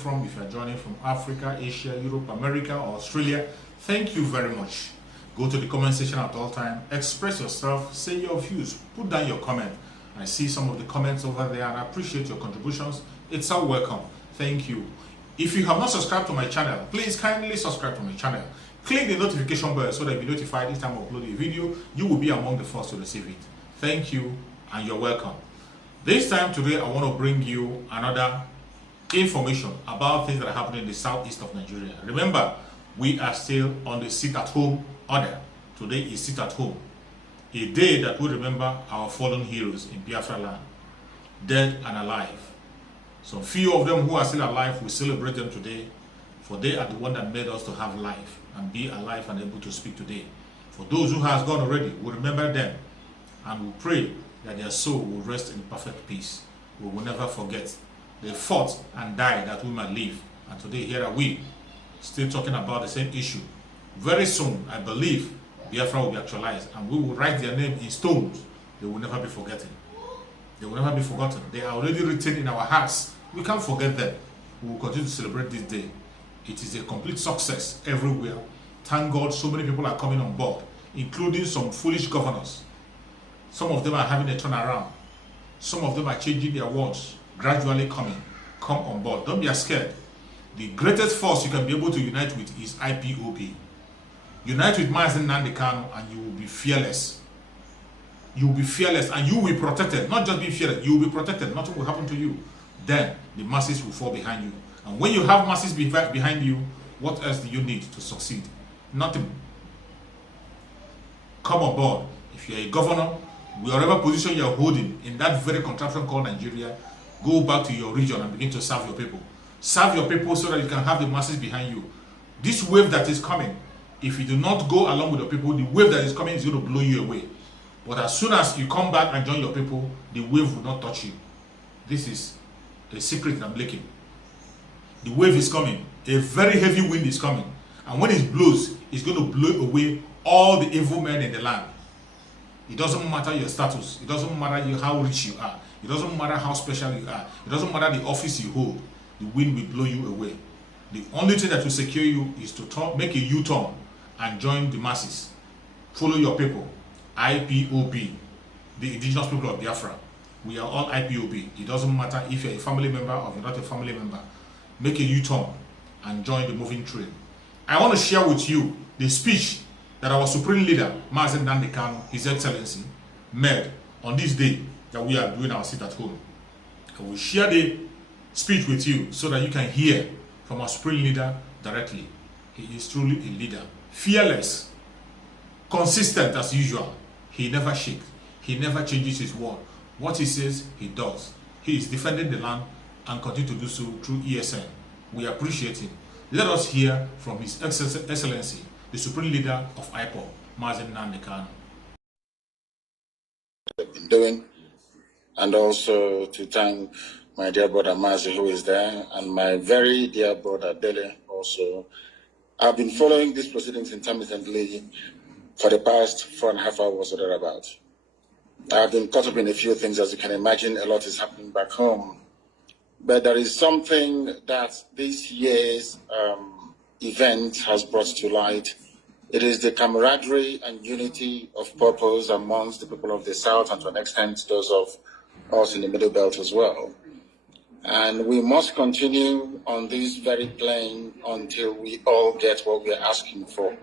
from, if you're joining from Africa, Asia, Europe, America, or Australia, thank you very much. Go to the comment section at all time, express yourself, say your views, put down your comment. I see some of the comments over there and I appreciate your contributions. It's all welcome. Thank you. If you have not subscribed to my channel, please kindly subscribe to my channel. Click the notification bell so that you'll be notified each time I upload a video. You will be among the first to receive it. Thank you and you're welcome. This time today I want to bring you another information about things that are happening in the southeast of Nigeria. Remember, we are still on the sit-at-home order. Today is sit-at-home, a day that we remember our fallen heroes in Biafra land, dead and alive. Some few of them who are still alive, we celebrate them today, for they are the one that made us to have life and be alive and able to speak today. For those who has gone already, we remember them and we pray that their soul will rest in perfect peace. We will never forget. They fought and died that we might live. And today here are we, still talking about the same issue. Very soon, I believe, Biafra will be actualized and we will write their name in stones. They will never be forgotten. They will never be forgotten. They are already written in our hearts. We can't forget them. We will continue to celebrate this day. It is a complete success everywhere. Thank God so many people are coming on board, including some foolish governors. Some of them are having a turnaround. Some of them are changing their words, gradually coming. Come on board. Don't be scared. The greatest force you can be able to unite with is IPOB. Unite with Mazi Nnamdi Kanu and you will be fearless. You will be fearless and you will be protected. Not just be fearless, you will be protected. Nothing will happen to you. Then the masses will fall behind you. And when you have masses behind you, what else do you need to succeed? Nothing. Come on board. If you're a governor, wherever position you're holding in that very contraption called Nigeria, go back to your region and begin to serve your people. Serve your people so that you can have the masses behind you. This wave that is coming, if you do not go along with your people, the wave that is coming is going to blow you away. But as soon as you come back and join your people, the wave will not touch you. This is a secret I'm leaking. The wave is coming. A very heavy wind is coming. And when it blows, it's going to blow away all the evil men in the land. It doesn't matter your status. It doesn't matter how rich you are. It doesn't matter how special you are. It doesn't matter the office you hold. The wind will blow you away. The only thing that will secure you is to make a U-turn and join the masses. Follow your people. IPOB, the indigenous people of Biafra. We are all IPOB. It doesn't matter if you're a family member or you're not a family member. Make a U-turn and join the moving train. I want to share with you the speech that our supreme leader, Mazi Nnamdi Kanu, His Excellency, made on this day that we are doing our sit-at-home. I will share the speech with you so that you can hear from our supreme leader directly. He is truly a leader. Fearless, consistent as usual. He never shakes. He never changes his word. What he says, he does. He is defending the land and continue to do so through ESN. We appreciate him. Let us hear from His Excellency, the Supreme Leader of IPOB, Mazi Nnamdi Kanu. Been doing, and also to thank my dear brother Mazi, who is there, and my very dear brother Dele also. I've been following these proceedings intermittently for the past 4.5 hours or thereabouts. I've been caught up in a few things, as you can imagine. A lot is happening back home. But there is something that this year's event has brought to light. It is the camaraderie and unity of purpose amongst the people of the South, and to an extent those of us in the Middle Belt as well. And we must continue on this very plane until we all get what we are asking for.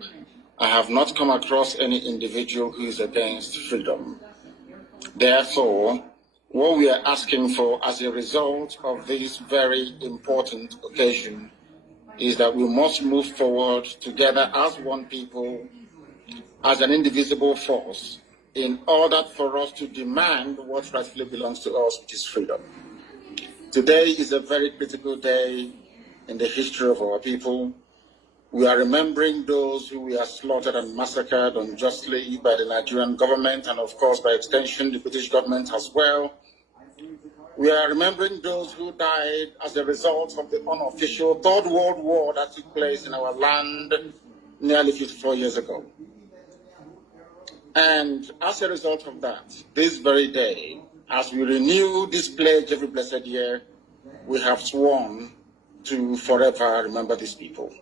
I have not come across any individual who is against freedom. Therefore, what we are asking for as a result of this very important occasion is that we must move forward together as one people, as an indivisible force, in order for us to demand what rightfully belongs to us, which is freedom. Today is a very critical day in the history of our people. We are remembering those who were slaughtered and massacred unjustly by the Nigerian government, and of course, by extension, the British government as well. We are remembering those who died as a result of the unofficial Third World War that took place in our land nearly 54 years ago. And as a result of that, this very day, as we renew this pledge every blessed year, we have sworn to forever remember these people.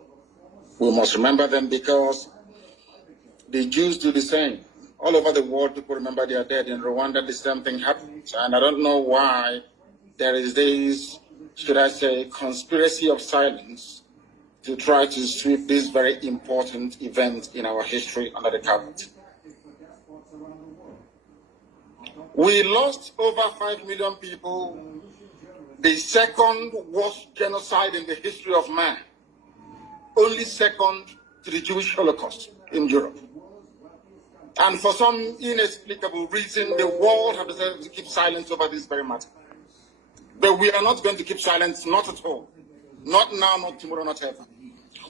We must remember them because the Jews do the same. All over the world, people remember their dead. In Rwanda, the same thing happened. And I don't know why there is this, should I say, conspiracy of silence to try to sweep this very important event in our history under the carpet. We lost over 5 million people, the second worst genocide in the history of man, only second to the Jewish Holocaust in Europe. And for some inexplicable reason, the world has decided to keep silence over this very matter. But we are not going to keep silence, not at all. Not now, not tomorrow, not ever.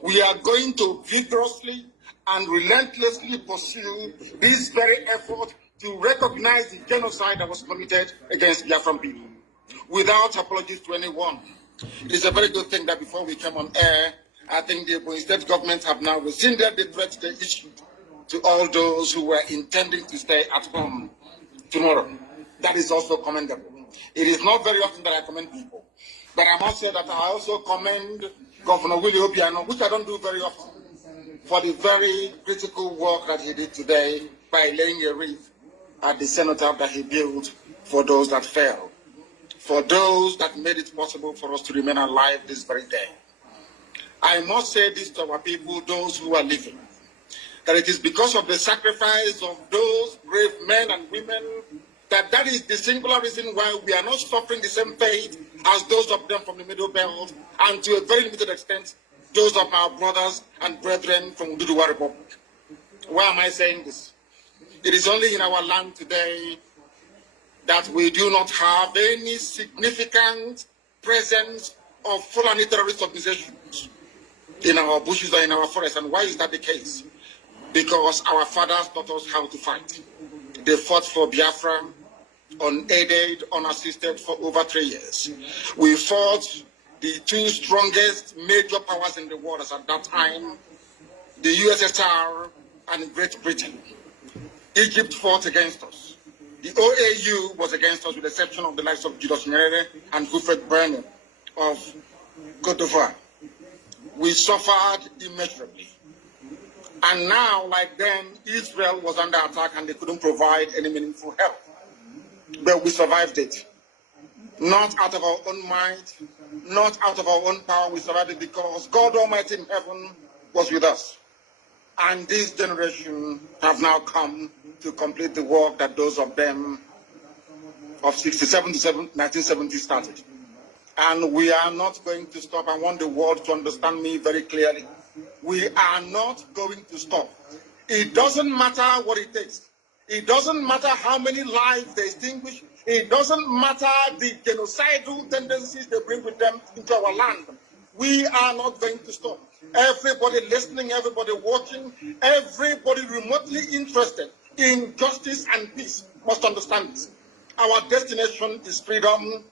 We are going to vigorously and relentlessly pursue this very effort to recognize the genocide that was committed against Biafran people, without apologies to anyone. It is a very good thing that before we came on air, I think the Ebonyi State government have now rescinded the threat they issued to all those who were intending to stay at home tomorrow. That is also commendable. It is not very often that I commend people, but I must say that I also commend Governor Willie Obiano, which I don't do very often, for the very critical work that he did today by laying a wreath at the cenotaph that he built for those that fell, for those that made it possible for us to remain alive this very day. I must say this to our people, those who are living, that it is because of the sacrifice of those brave men and women that is the singular reason why we are not suffering the same fate as those of them from the Middle Belt, and to a very limited extent, those of our brothers and brethren from Ududuwa Republic. Why am I saying this? It is only in our land today that we do not have any significant presence of Fulani terrorist organizations in our bushes or in our forests. And why is that the case? Because our fathers taught us how to fight. They fought for Biafra, unaided, unassisted, for over 3 years. We fought the two strongest major powers in the world as at that time, the USSR and Great Britain. Egypt fought against us. The OAU was against us, with the exception of the likes of Julius Nyerere and Wilfred Bernard of Cote d'Ivoire. We suffered immeasurably. And now, like then, Israel was under attack and they couldn't provide any meaningful help. But we survived it. Not out of our own might, not out of our own power. We survived it because God Almighty in heaven was with us. And this generation have now come to complete the work that those of them of 67 to 1970 started. And we are not going to stop. I want the world to understand me very clearly. We are not going to stop. It doesn't matter what it takes. It doesn't matter how many lives they extinguish. It doesn't matter the genocidal tendencies they bring with them into our land. We are not going to stop. Everybody listening, everybody watching, everybody remotely interested in justice and peace must understand this. Our destination is freedom,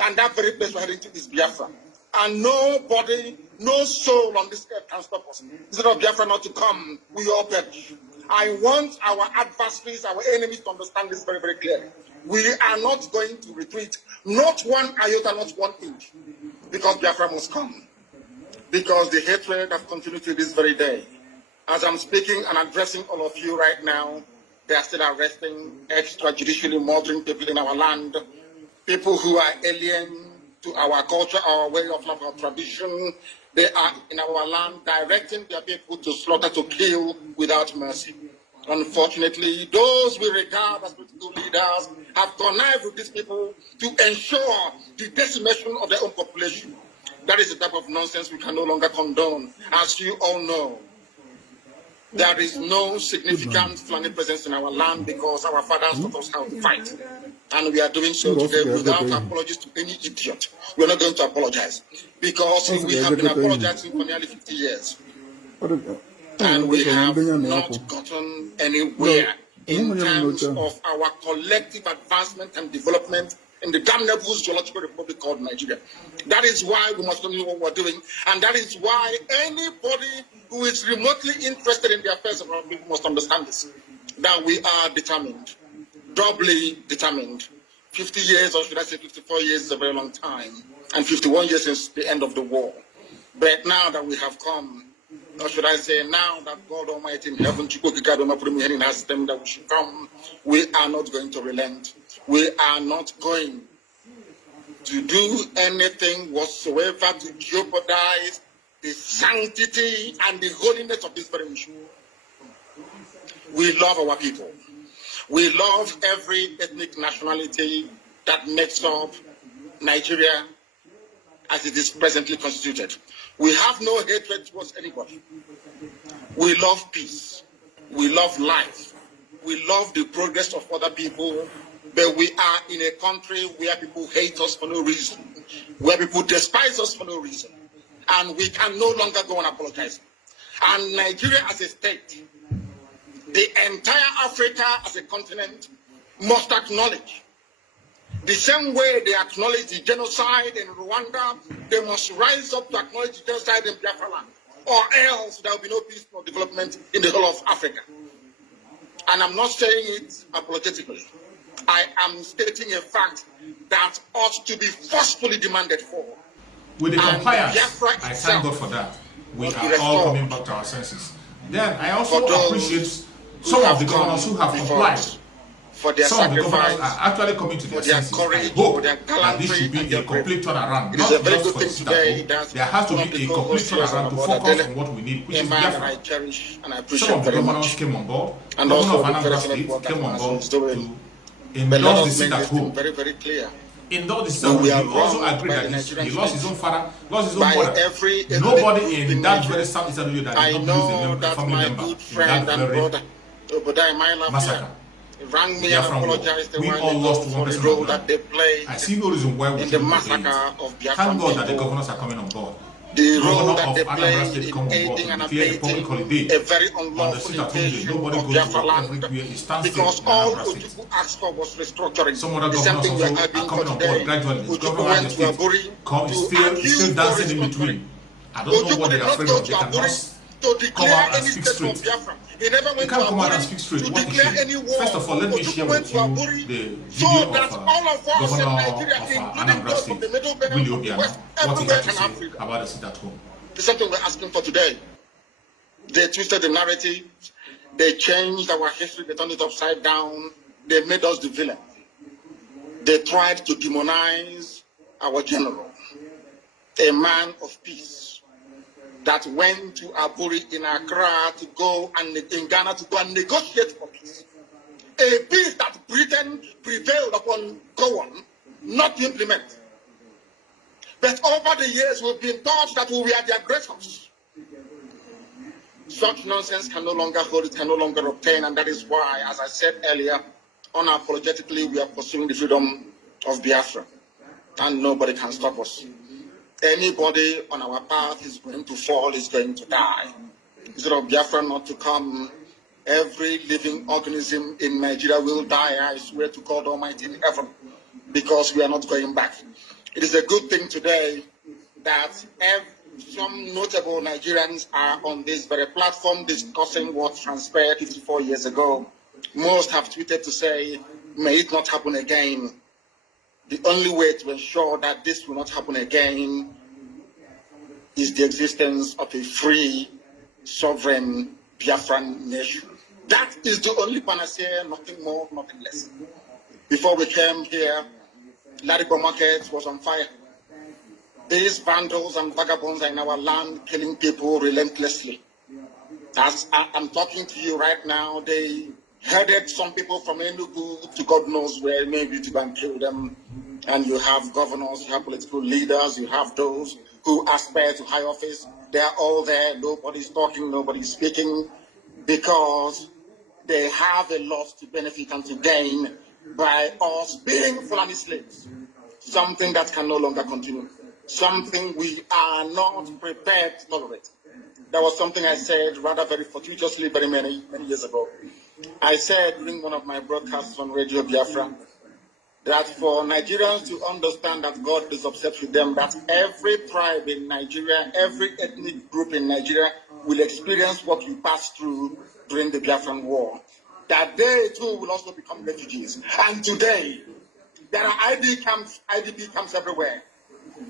and that very place we're heading to is Biafra. And nobody, no soul on this earth can stop us. Instead of Biafra not to come, we all perish. I want our adversaries, our enemies to understand this very, very clearly. We are not going to retreat, not one iota, not 1 inch, because Biafra must come. Because the hatred has continued to this very day. As I'm speaking and addressing all of you right now, they are still arresting, extrajudicially murdering people in our land, people who are alien to our culture, our way of life, our tradition. They are in our land directing their people to slaughter, to kill without mercy. Unfortunately, those we regard as political leaders have connived with these people to ensure the decimation of their own population. That is the type of nonsense we can no longer condone. As you all know, there is no significant Fulani presence in our land because our fathers taught us how to fight. And we are doing so today without apologies to any idiot. We are not going to apologize because we have been apologizing for nearly 50 years. And we have not gotten anywhere in terms of our collective advancement and development in the damnable zoological republic called Nigeria. That is why we must know what we're doing, and that is why anybody who is remotely interested in the affairs of our people must understand this, that we are determined, doubly determined. 50 years, or should I say 54 years, is a very long time. and 51 years since the end of the war. But now that we have come, or should I say, now that God Almighty in heaven, has them that we should come, we are not going to relent. We are not going to do anything whatsoever to jeopardize the sanctity and the holiness of this very mission. We love our people. We love every ethnic nationality that makes up Nigeria as it is presently constituted. We have no hatred towards anybody. We love peace. We love life. We love the progress of other people. But we are in a country where people hate us for no reason, where people despise us for no reason. And we can no longer go on apologizing. And Nigeria as a state, the entire Africa as a continent must acknowledge. The same way they acknowledge the genocide in Rwanda, they must rise up to acknowledge the genocide in Biafra land, or else there will be no peace nor development in the whole of Africa. And I'm not saying it apologetically. I am stating a fact that ought to be forcefully demanded for. With the compliance, I thank God for that. We are all coming back to our senses. Then I also appreciate some of the governors who have complied. For their some of the governors are actually coming to their senses. I hope that this should be a complete turnaround. Not just for the sit at home. There has to be a complete turnaround to focus on what we need, which is Biafra. Some of the governors came on board. The governor of Anambra State came on board to endorse the sit at home. Very, very clear. Endorse the sit at home. He also agreed that he lost his own father, lost his own mother. Nobody in that very South Eastern region that did not lose a family member in that very massacre. Rang me and apologized we all lost one person role that they played. I see no reason why we in the massacre of Biafra. Thank God that the governors are coming on board. The role that they played in aiding and abetting a very unlawful invasion of Biafra land, because all Ojukwu asked for was restructuring. Some other governors also are coming on board gradually. The governor went to Aburi is still dancing in between. I don't know what they're afraid of. They cannot to declare any state of Biafra. He never went to Aburi to declare any war. First of all, let me share with you the video that all of us in Nigeria, including those from the Middle Belt and the West, everywhere in Africa, about the sit at home. It's something we're asking for today. They twisted the narrative. They changed our history. They turned it upside down. They made us the villain. They tried to demonize our general, a man of peace, that went to Aburi in Accra to go and in Ghana to go and negotiate for peace. A peace that Britain prevailed upon Gowon not to implement. But over the years we've been taught that we are the aggressors. Such nonsense can no longer hold, it can no longer obtain, and that is why, as I said earlier, unapologetically we are pursuing the freedom of Biafra. And nobody can stop us. Anybody on our path is going to fall, is going to die. Instead of Biafra not to come, every living organism in Nigeria will die, I swear to God Almighty in heaven, because we are not going back. It is a good thing today that some notable Nigerians are on this very platform discussing what transpired 54 years ago. Most have tweeted to say, may it not happen again. The only way to ensure that this will not happen again is the existence of a free, sovereign Biafran nation. That is the only panacea, nothing more, nothing less. Before we came here, Ladipo Market was on fire. These vandals and vagabonds are in our land killing people relentlessly. As I'm talking to you right now, they headed some people from Enugu to God knows where, maybe to go and kill them. And you have governors, you have political leaders, you have those who aspire to high office. They are all there. Nobody's talking, nobody's speaking, because they have a lot to benefit and to gain by us being Fulani slaves. Something that can no longer continue. Something we are not prepared to tolerate. That was something I said rather very fortuitously very many years ago. I said during one of my broadcasts on Radio Biafra that for Nigerians to understand that God is upset with them, that every tribe in Nigeria, every ethnic group in Nigeria will experience what we passed through during the Biafran War, that they too will also become refugees. And today, there are IDP camps everywhere.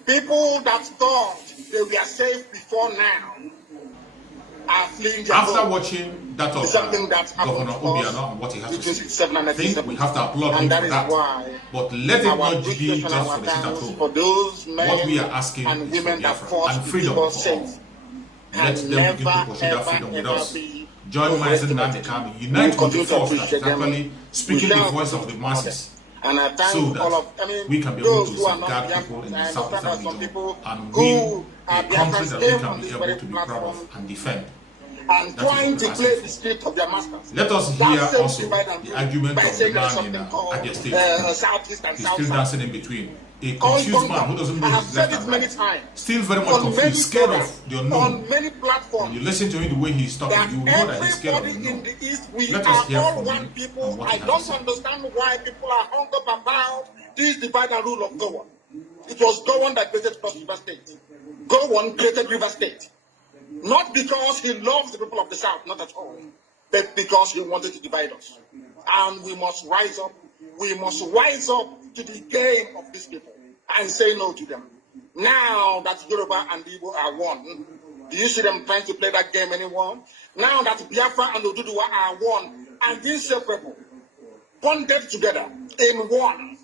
People that thought they were safe before now are fleeing their After home. watching that of Something that Governor happened to us Obiano and what he has to between say, 67 and I think we have to applaud him and that for is that. why But let it our not be appreciation just and for our the sit at thanks home. for those men What we are asking and is for women that Biafra fought and to freedom keep us for all. safe. Let And them begin to never, pursue that ever, freedom with ever us. be Join Mazen overestimated. Nandekami. We Unite with the continue to force that is appreciate them. actually speaking We the shall voice of the continue to honor them. masses, And I thank so that all of, we can be able those to who are not safeguard people Biafrans. in the I southeastern understand that some region people and who win are a country Biafrans that we came can on be this able very to be proud platform of and defend. and That is trying what to we're play asking the for. script of their masters. Let us That hear same also divide and the rule argument by of the saying there is man in something called Abia State. Southeast and He's South still South. dancing in between. A All confused man done. who doesn't I know have his said left it and many right. times. Still very much On many confused, scared forums, of the unknown. on many When platforms, you listen to him the way he's talking, that you know that he's scared of everybody the in unknown. the East, we Let are us hear all from one him people. and what I he has to don't say. understand why people are hung up about this divide and rule of Gowon. It was Gowon that created Cross River State. Gowon created River State. Not because he loves the people of the South, not at all, but because he wanted to divide us. And we must rise up. We must rise up to the game of these people and say no to them. Now that Yoruba and Igbo are one, do you see them trying to play that game anymore? Now that Biafra and Oduduwa are one and inseparable, bonded together in one,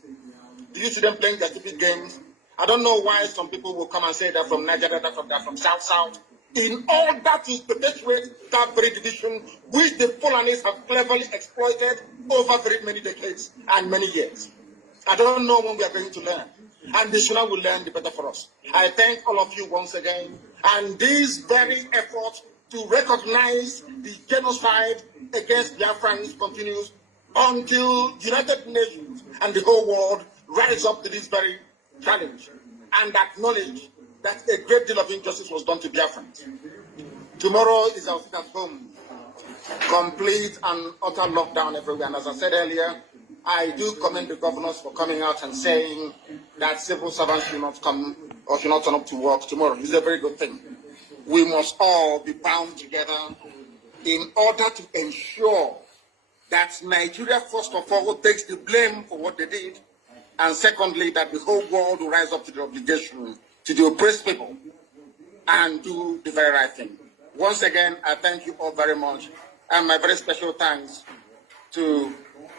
do you see them playing their stupid games? I don't know why some people will come and say that from Nigeria, that from South South, in order to perpetuate that very division which the Fulanis have cleverly exploited over very many decades and many years. I don't know when we are going to learn. And the sooner we learn, the better for us. I thank all of you once again. And this very effort to recognize the genocide against Biafrans continues until United Nations and the whole world rise up to this very challenge and acknowledge that a great deal of injustice was done to Biafrans. Tomorrow is our sit at home. Complete and utter lockdown everywhere. And as I said earlier, I do commend the governors for coming out and saying that civil servants should not come or should not turn up to work tomorrow. It's a very good thing. We must all be bound together in order to ensure that Nigeria, first of all, takes the blame for what they did, and secondly, that the whole world will rise up to the obligation to the oppressed people and do the very right thing. Once again, I thank you all very much, and my very special thanks to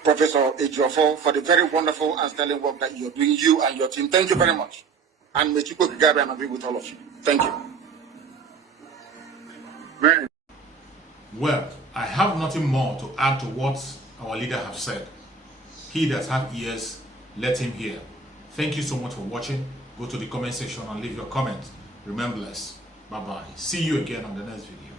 Professor Ejiofor for the very wonderful and sterling work that you're doing, you and your team. Thank you very much. And may Chukwu Kigabe and agree with all of you. Thank you. Well, I have nothing more to add to what our leader have said. He that hath ears, let him hear. Thank you so much for watching. Go to the comment section and leave your comments. Remember us. Bye-bye. See you again on the next video.